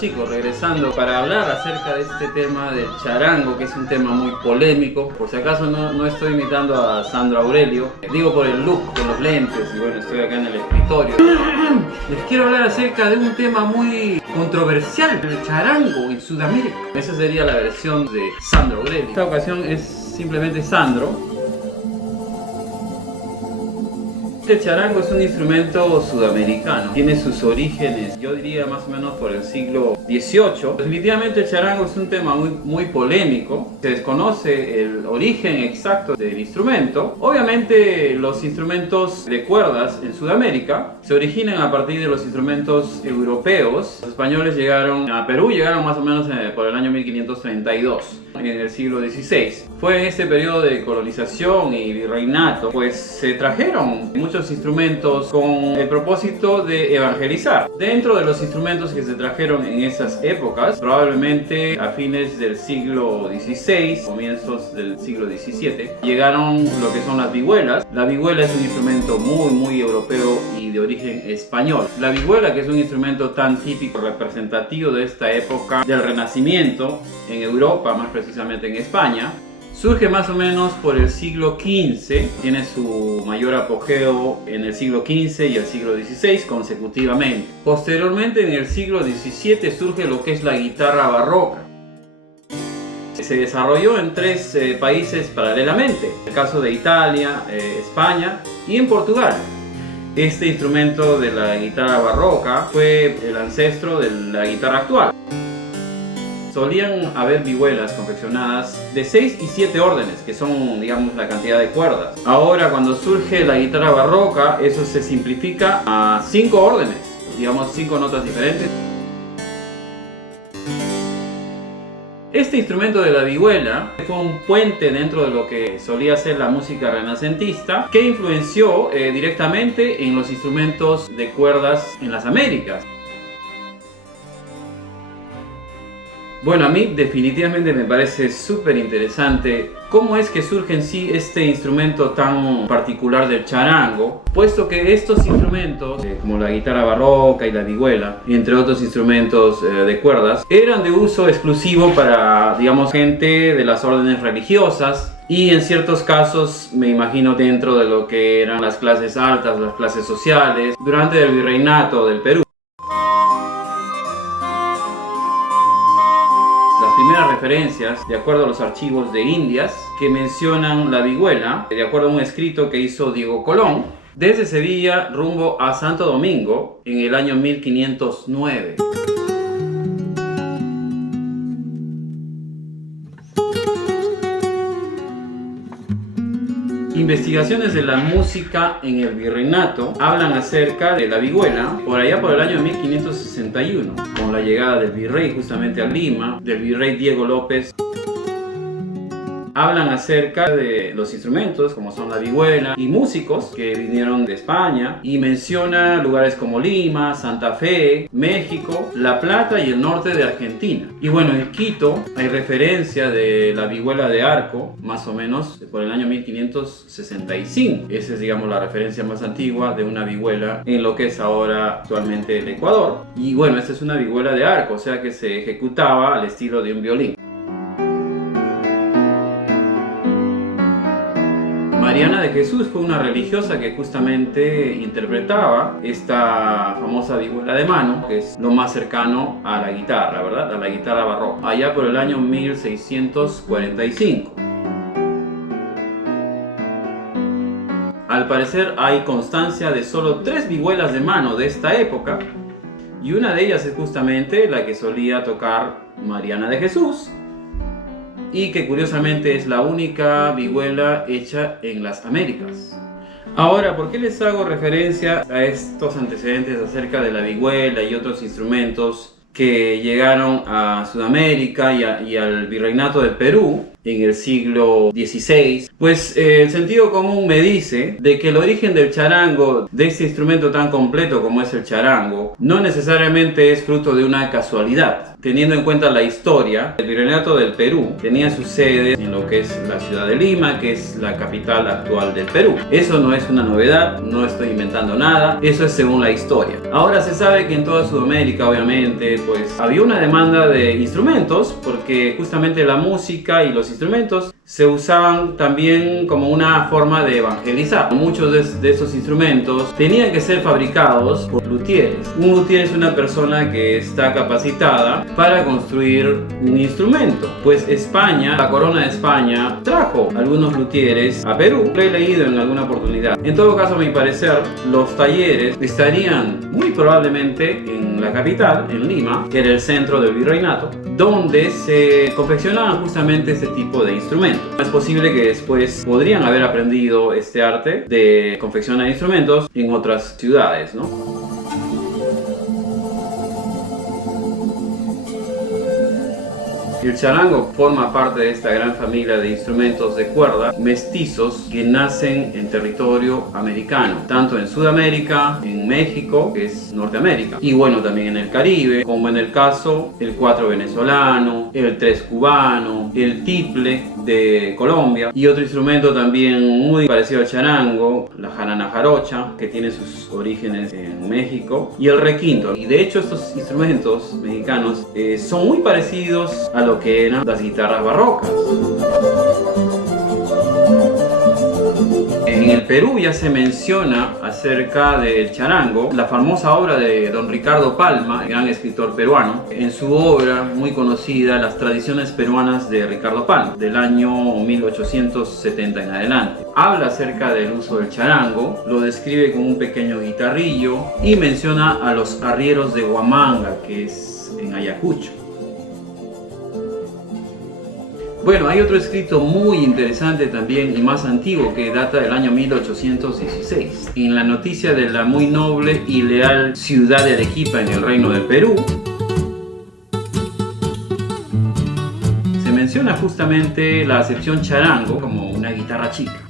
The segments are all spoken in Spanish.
chicos? Regresando para hablar acerca de este tema del charango, que es un tema muy polémico. Por si acaso no estoy imitando a Sandro Aurelio, digo por el look, con los lentes, y bueno, estoy acá en el escritorio. Les quiero hablar acerca de un tema muy controversial, el charango en Sudamérica. Esa sería la versión de Sandro Aurelio. Esta ocasión es simplemente Sandro. El charango es un instrumento sudamericano, tiene sus orígenes, yo diría más o menos por el siglo XVIII. Definitivamente el charango es un tema muy polémico, se desconoce el origen exacto del instrumento. Obviamente los instrumentos de cuerdas en Sudamérica se originan a partir de los instrumentos europeos. Los españoles llegaron a Perú, llegaron más o menos por el año 1532. En el siglo XVI. Fue en este periodo de colonización y virreinato, pues se trajeron muchos instrumentos con el propósito de evangelizar. Dentro de los instrumentos que se trajeron en esas épocas, probablemente a fines del siglo XVI, comienzos del siglo XVII, llegaron lo que son las vihuelas. La vihuela es un instrumento muy europeo y de origen español. La vihuela, que es un instrumento tan típico, representativo de esta época del Renacimiento en Europa, más precisamente en España, surge más o menos por el siglo XV, tiene su mayor apogeo en el siglo XV y el siglo XVI consecutivamente. Posteriormente, en el siglo XVII, surge lo que es la guitarra barroca. Se desarrolló en tres países paralelamente, el caso de Italia, España y en Portugal. Este instrumento de la guitarra barroca fue el ancestro de la guitarra actual. Solían haber vihuelas confeccionadas de 6 y 7 órdenes, que son, digamos, la cantidad de cuerdas. Ahora, cuando surge la guitarra barroca, eso se simplifica a 5 órdenes, digamos 5 notas diferentes. Este instrumento de la vihuela fue un puente dentro de lo que solía ser la música renacentista, que influenció directamente en los instrumentos de cuerdas en las Américas. Bueno, a mí definitivamente me parece súper interesante cómo es que surge en sí este instrumento tan particular del charango, puesto que estos instrumentos, como la guitarra barroca y la vihuela, entre otros instrumentos de cuerdas, eran de uso exclusivo para, digamos, gente de las órdenes religiosas y en ciertos casos, me imagino, dentro de lo que eran las clases altas, las clases sociales, durante el virreinato del Perú. Primeras referencias, de acuerdo a los archivos de Indias, que mencionan la vihuela, de acuerdo a un escrito que hizo Diego Colón, desde Sevilla rumbo a Santo Domingo en el año 1509. Investigaciones de la música en el virreinato hablan acerca de la vihuela por allá por el año 1561, con la llegada del virrey justamente a Lima, del virrey Diego López. Hablan acerca de los instrumentos como son la vihuela y músicos que vinieron de España, y menciona lugares como Lima, Santa Fe, México, La Plata y el norte de Argentina. Y bueno, en Quito hay referencia de la vihuela de arco, más o menos por el año 1565. Esa es, digamos, la referencia más antigua de una vihuela en lo que es ahora actualmente el Ecuador. Y bueno, esta es una vihuela de arco, o sea que se ejecutaba al estilo de un violín. Mariana de Jesús fue una religiosa que justamente interpretaba esta famosa vihuela de mano, que es lo más cercano a la guitarra, ¿verdad? A la guitarra barroca, allá por el año 1645. Al parecer hay constancia de solo 3 vihuelas de mano de esta época, y una de ellas es justamente la que solía tocar Mariana de Jesús, y que curiosamente es la única vihuela hecha en las Américas. Ahora, ¿por qué les hago referencia a estos antecedentes acerca de la vihuela y otros instrumentos que llegaron a Sudamérica y al virreinato del Perú? en el siglo XVI, pues el sentido común me dice de que el origen del charango, de este instrumento tan completo como es el charango, no necesariamente es fruto de una casualidad. Teniendo en cuenta la historia, el Virreinato del Perú tenía su sede en lo que es la ciudad de Lima, que es la capital actual del Perú. Eso no es una novedad, no estoy inventando nada, eso es según la historia. Ahora se sabe que en toda Sudamérica, obviamente, pues había una demanda de instrumentos, porque justamente la música y los instrumentos se usaban también como una forma de evangelizar. Muchos de esos instrumentos tenían que ser fabricados por luthieres. Un luthier es una persona que está capacitada para construir un instrumento. Pues España, la corona de España, trajo algunos luthieres a Perú. Lo he leído en alguna oportunidad. En todo caso, a mi parecer, los talleres estarían muy probablemente en la capital, en Lima, que era el centro del virreinato, donde se confeccionaban justamente este tipo de instrumentos. Es posible que después podrían haber aprendido este arte de confeccionar instrumentos en otras ciudades, ¿no? El charango forma parte de esta gran familia de instrumentos de cuerda mestizos que nacen en territorio americano, tanto en Sudamérica, en México, que es Norteamérica, y bueno, también en el Caribe, como en el caso el cuatro venezolano, el tres cubano, el tiple de Colombia, y otro instrumento también muy parecido al charango, la jarana jarocha, que tiene sus orígenes en México, y el requinto. Y de hecho estos instrumentos mexicanos son muy parecidos a lo que eran las guitarras barrocas. En el Perú ya se menciona acerca del charango la famosa obra de don Ricardo Palma, el gran escritor peruano, en su obra muy conocida Las tradiciones peruanas de Ricardo Palma, del año 1870 en adelante. Habla acerca del uso del charango, lo describe con un pequeño guitarrillo y menciona a los arrieros de Huamanga, que es en Ayacucho. Bueno, hay otro escrito muy interesante también y más antiguo que data del año 1816. En la noticia de la muy noble y leal ciudad de Arequipa en el Reino del Perú, se menciona justamente la acepción charango como una guitarra chica.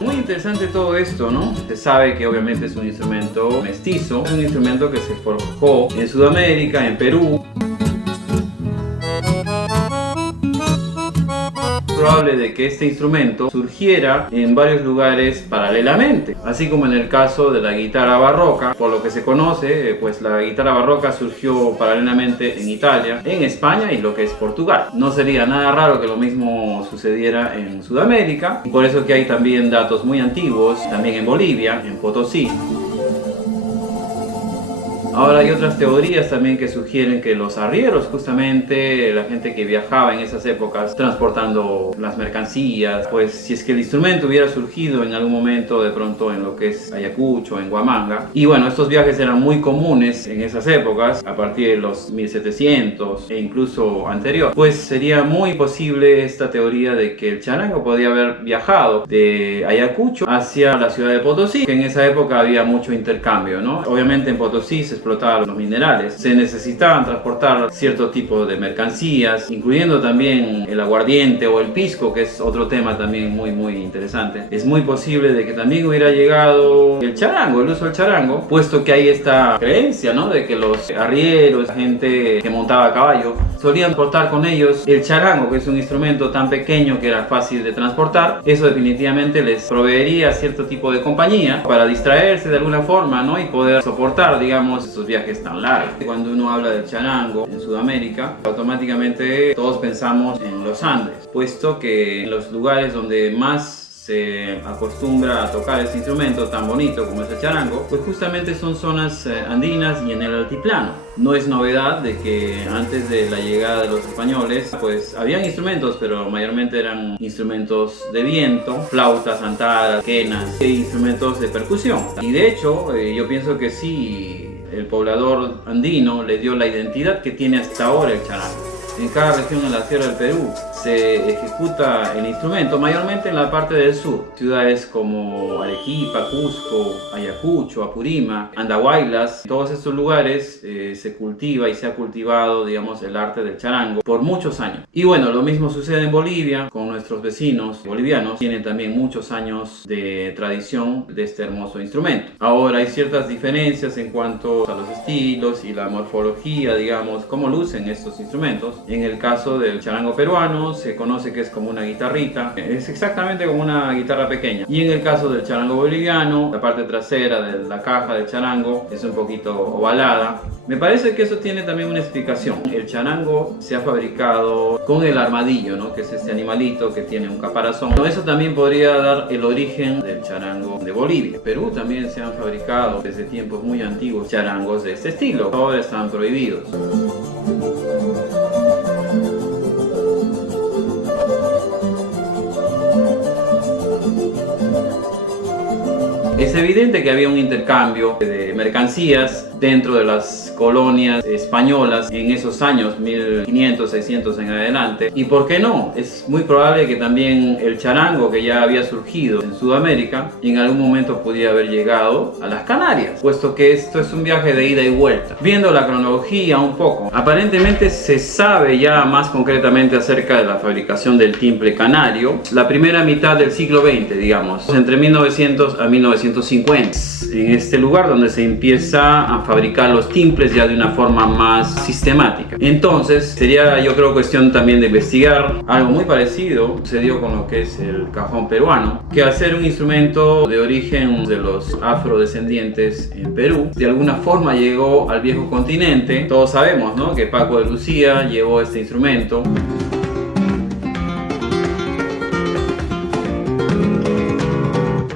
Muy interesante todo esto, ¿no? Se sabe que obviamente es un instrumento mestizo, es un instrumento que se forjó en Sudamérica, en Perú. Probable de que este instrumento surgiera en varios lugares paralelamente, así como en el caso de la guitarra barroca. Por lo que se conoce, pues la guitarra barroca surgió paralelamente en Italia, en España y lo que es Portugal. No sería nada raro que lo mismo sucediera en Sudamérica, y por eso que hay también datos muy antiguos, también en Bolivia, en Potosí. Ahora hay otras teorías también que sugieren que los arrieros, justamente la gente que viajaba en esas épocas transportando las mercancías, pues si es que el instrumento hubiera surgido en algún momento de pronto en lo que es Ayacucho, en Huamanga, y bueno, estos viajes eran muy comunes en esas épocas, a partir de los 1700 e incluso anterior, pues sería muy posible esta teoría de que el charango podía haber viajado de Ayacucho hacia la ciudad de Potosí, que en esa época había mucho intercambio, ¿no? Obviamente en Potosí se explotaban los minerales, se necesitaban transportar cierto tipo de mercancías, incluyendo también el aguardiente o el pisco, que es otro tema también muy interesante. Es muy posible de que también hubiera llegado el charango, el uso del charango, puesto que hay esta creencia, ¿no?, de que los arrieros, la gente que montaba a caballo, solían portar con ellos el charango, que es un instrumento tan pequeño que era fácil de transportar. Eso definitivamente les proveería cierto tipo de compañía para distraerse de alguna forma, ¿no?, y poder soportar, digamos, esos viajes tan largos. Cuando uno habla del charango en Sudamérica, automáticamente todos pensamos en los Andes, puesto que en los lugares donde más se acostumbra a tocar este instrumento tan bonito como es el charango, pues justamente son zonas andinas y en el altiplano. No es novedad de que antes de la llegada de los españoles, pues habían instrumentos, pero mayormente eran instrumentos de viento, flautas, antaras, quenas e instrumentos de percusión. Y de hecho, yo pienso que sí, el poblador andino le dio la identidad que tiene hasta ahora el charango. En cada región de la sierra del Perú se ejecuta el instrumento mayormente en la parte del sur. Ciudades como Arequipa, Cusco, Ayacucho, Apurímac, Andahuaylas, todos estos lugares se cultiva y se ha cultivado, digamos, el arte del charango por muchos años. Y bueno, lo mismo sucede en Bolivia con nuestros vecinos bolivianos. Tienen también muchos años de tradición de este hermoso instrumento. Ahora hay ciertas diferencias en cuanto a los estilos y la morfología, digamos, cómo lucen estos instrumentos. En el caso del charango peruano se conoce que es como una guitarrita, es exactamente como una guitarra pequeña. Y en el caso del charango boliviano, la parte trasera de la caja del charango es un poquito ovalada. Me parece que eso tiene también una explicación. El charango se ha fabricado con el armadillo, ¿no? Que es este animalito que tiene un caparazón. Eso también podría dar el origen del charango de Bolivia. Perú también se han fabricado desde tiempos muy antiguos charangos de este estilo. Ahora están prohibidos. Es evidente que había un intercambio de mercancías dentro de las colonias españolas en esos años 1500, 600 en adelante. ¿Y por qué no? Es muy probable que también el charango, que ya había surgido en Sudamérica, en algún momento pudiera haber llegado a las Canarias, puesto que esto es un viaje de ida y vuelta. Viendo la cronología un poco, aparentemente se sabe ya más concretamente acerca de la fabricación del timple canario la primera mitad del siglo XX, digamos, entre 1900 a 1950. En este lugar donde se empieza a fabricar los timples ya de una forma más sistemática. Entonces sería, yo creo, cuestión también de investigar. Algo muy parecido sucedió con lo que es el cajón peruano, que al ser un instrumento de origen de los afrodescendientes en Perú, de alguna forma llegó al viejo continente. Todos sabemos, ¿no?, que Paco de Lucía llevó este instrumento.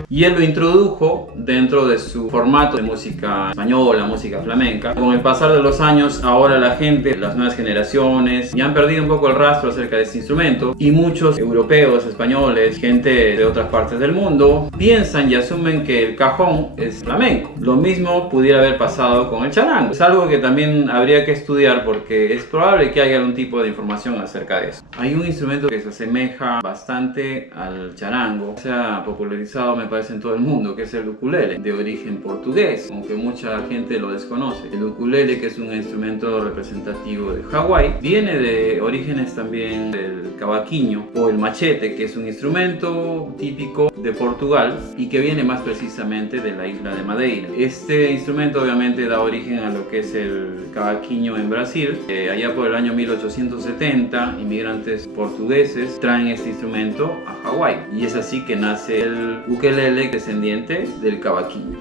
Y él lo introdujo dentro de su formato de música española, música flamenca. Con el pasar de los años, ahora la gente, las nuevas generaciones, ya han perdido un poco el rastro acerca de este instrumento. Y muchos europeos, españoles, gente de otras partes del mundo, piensan y asumen que el cajón es flamenco. Lo mismo pudiera haber pasado con el charango. Es algo que también habría que estudiar porque es probable que haya algún tipo de información acerca de eso. Hay un instrumento que se asemeja bastante al charango. Se ha popularizado, me parece, en todo el mundo, que es el ukulele, de origen portugués, aunque mucha gente lo desconoce. El ukulele, que es un instrumento representativo de Hawái, viene de orígenes también del cavaquinho o el machete, que es un instrumento típico de Portugal y que viene más precisamente de la isla de Madeira. Este instrumento obviamente da origen a lo que es el cavaquinho en Brasil. Allá por el año 1870, inmigrantes portugueses traen este instrumento a Hawái y es así que nace el ukelele, descendiente del cavaquinho.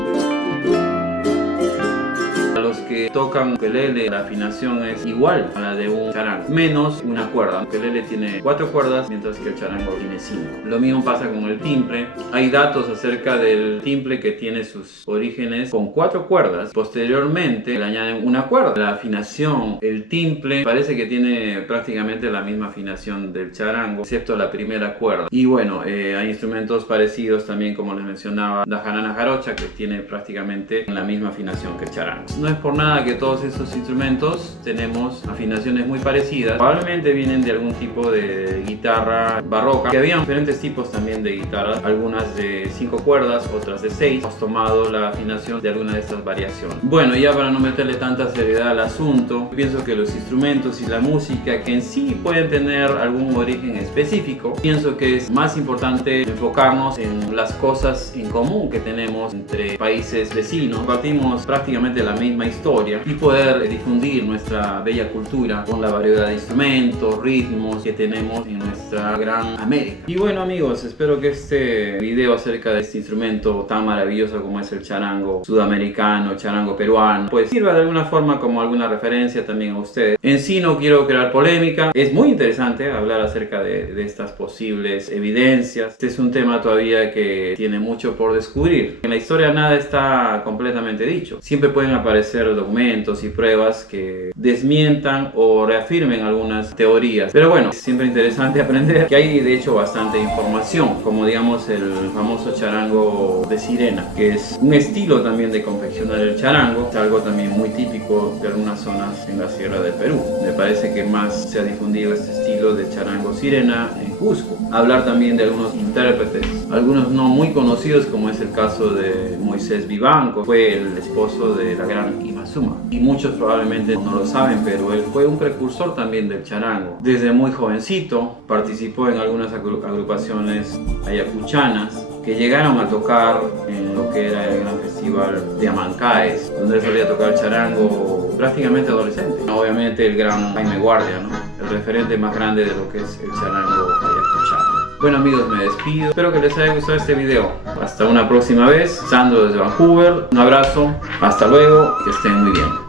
A los que tocan ukelele, la afinación es igual a la de un charango, menos una cuerda. El ukelele tiene 4 cuerdas, mientras que el charango tiene 5. Lo mismo pasa con el timple. Hay datos acerca del timple que tiene sus orígenes con 4 cuerdas. Posteriormente le añaden una cuerda. La afinación, el timple parece que tiene prácticamente la misma afinación del charango, excepto la primera cuerda. Y bueno, hay instrumentos parecidos también, como les mencionaba, la jarana jarocha, que tiene prácticamente la misma afinación que el charango. No es por nada que todos estos instrumentos tenemos afinaciones muy parecidas. Probablemente vienen de algún tipo de guitarra barroca, que había diferentes tipos también de guitarras, algunas de 5 cuerdas, otras de 6. Hemos tomado la afinación de alguna de estas variaciones. Bueno, ya para no meterle tanta seriedad al asunto, pienso que los instrumentos y la música, que en sí pueden tener algún origen específico, pienso que es más importante enfocarnos en las cosas en común que tenemos entre países vecinos. Compartimos prácticamente la misma historia y poder difundir nuestra bella cultura con la variedad de instrumentos, ritmos que tenemos en nuestra gran América. Y bueno, amigos, espero que este video acerca de este instrumento tan maravilloso como es el charango sudamericano, charango peruano, pues sirva de alguna forma como alguna referencia también a ustedes. En sí no quiero crear polémica, es muy interesante hablar acerca de estas posibles evidencias. Este es un tema todavía que tiene mucho por descubrir. En la historia nada está completamente dicho, siempre pueden aparecer encontrar documentos y pruebas que desmientan o reafirmen algunas teorías. Pero bueno, es siempre interesante aprender que hay de hecho bastante información, como digamos el famoso charango de sirena, que es un estilo también de confeccionar el charango, es algo también muy típico de algunas zonas en la sierra del Perú. Me parece que más se ha difundido este estilo de charango sirena en Cusco. Hablar también de algunos intérpretes, algunos no muy conocidos, como es el caso de Moisés Vivanco, fue el esposo de la gran Ima Suma, y muchos probablemente no lo saben, pero él fue un precursor también del charango. Desde muy jovencito participó en algunas agrupaciones ayacuchanas que llegaron a tocar en lo que era el gran festival de Amancaes, donde él solía tocar charango prácticamente adolescente. Obviamente el gran Jaime Guardia, ¿no? El referente más grande de lo que es el charango ayacuchano. Bueno amigos, me despido, espero que les haya gustado este video. Hasta una próxima vez, Sandro desde Vancouver, un abrazo, hasta luego, que estén muy bien.